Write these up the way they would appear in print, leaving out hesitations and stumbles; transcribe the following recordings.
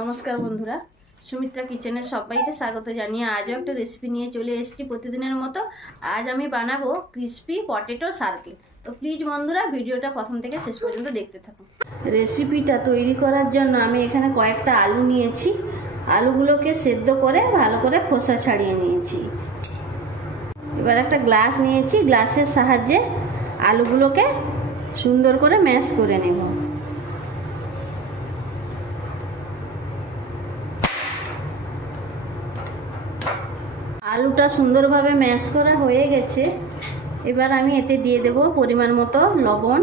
নমস্কার বন্ধুরা, সুমিত্রা কিচেনে সবাইকে স্বাগত জানিয়ে আজও একটা রেসিপি নিয়ে চলে এসেছি প্রতিদিনের মতো। আজ আমি বানাবো ক্রিস্পি পটেটো সার্কেল। তো প্লিজ বন্ধুরা ভিডিওটা প্রথম থেকে শেষ পর্যন্ত দেখতে থাকুন। রেসিপিটা তৈরি করার জন্য আমি এখানে কয়েকটা আলু নিয়েছি। আলুগুলোকে সেদ্ধ করে ভালো করে খোসা ছাড়িয়ে নিয়েছি। এবার একটা গ্লাস নিয়েছি, গ্লাসের সাহায্যে আলুগুলোকে সুন্দর করে ম্যাশ করে নেব। আলুটা সুন্দরভাবে ম্যাশ করা হয়ে গেছে। এবার আমি এতে দিয়ে দেব পরিমাণ মতো লবণ,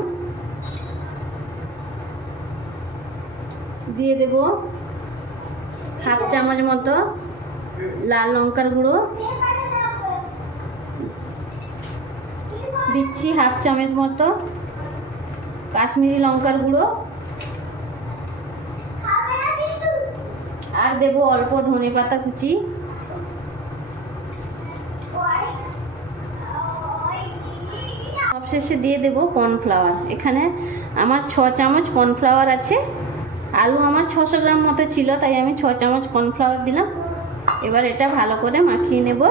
দিয়ে দেব হাফ চামচ মতো লাল লঙ্কার গুঁড়ো, দিচ্ছি হাফ চামচ মতো কাশ্মীরি লঙ্কার গুঁড়ো, আর দেব অল্প ধনেপাতা কুচি, সবশেষে দিয়ে দেব কর্নফ্লাওয়ার। এখানে আমার 6 চামচ কর্নফ্লাওয়ার আছে। আলু আমার 600 গ্রাম মতো ছিল, তাই আমি 6 চামচ কর্নফ্লাওয়ার দিলাম। এবার এটা ভালো করে মাখিয়ে নেব।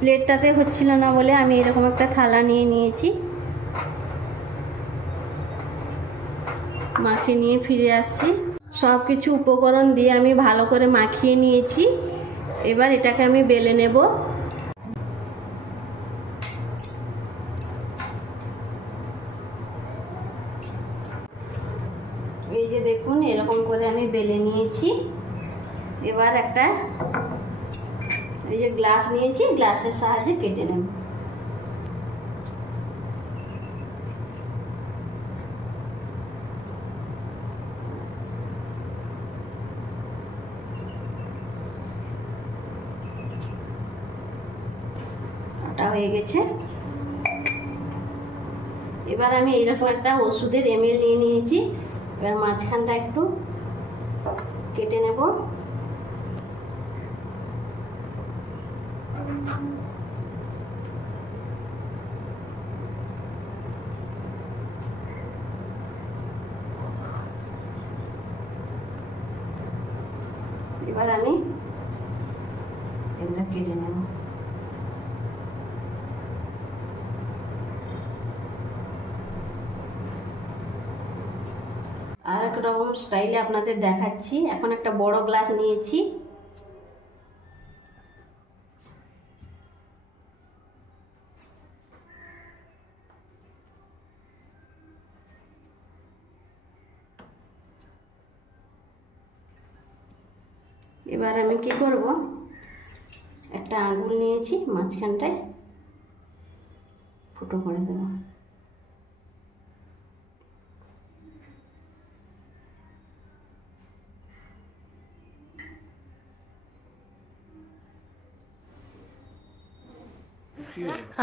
প্লেটটাতে হচ্ছিল না বলে আমি এরকম একটা থালা নিয়ে নিয়েছি। মাখিয়ে নিয়ে ফিরে আসছি। সব কিছু উপকরণ দিয়ে আমি ভালো করে মাখিয়ে নিয়েছি। এবার এটাকে আমি বেলে নেব। এই যে দেখুন, এরকম করে আমি বেলে নিয়েছি। এবার একটা এই যে গ্লাস নিয়েছি, গ্লাসের সাহায্যে কেটে নেব। কাটা হয়ে গেছে। এবার আমি এইরকম একটা ওষুধের এমএল নিয়ে নিয়েছি। এবার মাঝখানটা একটু কেটে নেব। এবার আমি এগুলো কেটে নেব। আর এক রকম স্টাইলে আপনাদের দেখাচ্ছি। এখন একটা বড় গ্লাস নিয়েছি। এবার আমি কি করব, একটা আঙুল নিয়েছি, মাঝখানটায় ফুটো করে দেব।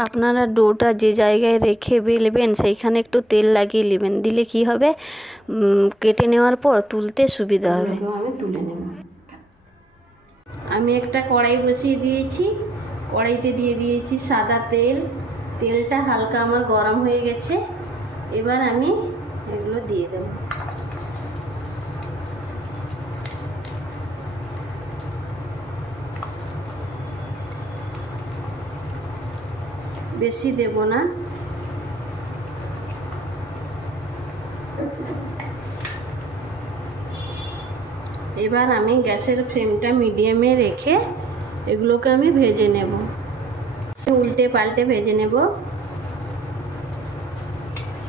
আপনারা ডোটা যে জায়গায় রেখে বেলবেন সেইখানে একটু তেল লাগিয়ে নেবেন। দিলে কি হবে, কেটে নেওয়ার পর তুলতে সুবিধা হবে। আমি তুলে নেব। আমি একটা কড়াই বসিয়ে দিয়েছি। কড়াইতে দিয়ে দিয়েছি সাদা তেল। তেলটা হালকা আমার গরম হয়ে গেছে। এবার আমি এগুলো দিয়ে দেব। বেশি দেব না। এবার আমি গ্যাসের ফ্লেমটা মিডিয়ামে রেখে এগুলোকে আমি ভেজে নেব। উল্টে পাল্টে ভেজে নেব।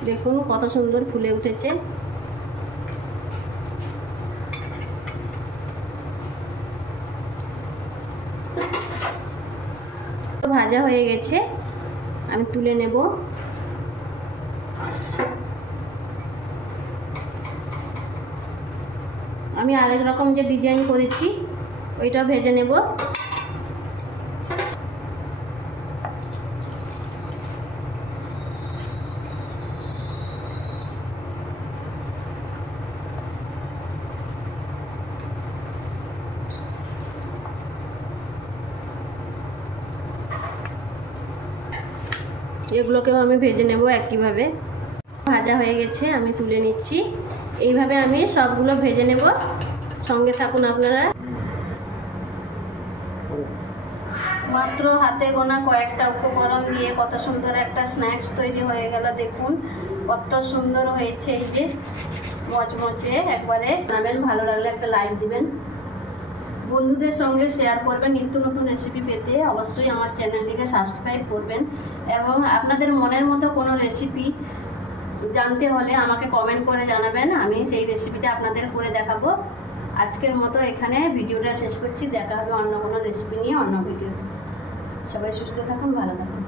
দেখুন কত সুন্দর ফুলে উঠেছে। ভাজা হয়ে গেছে, আমি তুলে নেব। আমি আরেক রকম যে ডিজাইন করেছি ওইটা ভেজে নেব। এগুলোকেও আমি ভেজে নেব একইভাবে। ভাজা ভাজা হয়ে গেছে, আমি তুলে নিচ্ছি। এইভাবে আমি সবগুলো ভেজে নেব, সঙ্গে থাকুন আপনারা। মাত্র হাতে গোনা কয়েকটা উপকরণ দিয়ে কত সুন্দর একটা স্ন্যাক্স তৈরি হয়ে গেল। দেখুন কত সুন্দর হয়েছে, এই যে মচমচে একবারে। বানাবেন, ভালো লাগলে একটা লাইক দিবেন, বন্ধুদের সঙ্গে শেয়ার করবেন। নিত্য নতুন রেসিপি পেতে অবশ্যই আমার চ্যানেলটিকে সাবস্ক্রাইব করবেন, এবং আপনাদের মনের মতো কোনো রেসিপি জানতে হলে আমাকে কমেন্ট করে জানাবেন, আমি সেই রেসিপিটা আপনাদের করে দেখাবো। আজকের মতো এখানে ভিডিওটা শেষ করছি, দেখা হবে অন্য কোনো রেসিপি নিয়ে অন্য ভিডিওতে। সবাই সুস্থ থাকুন, ভালো থাকুন।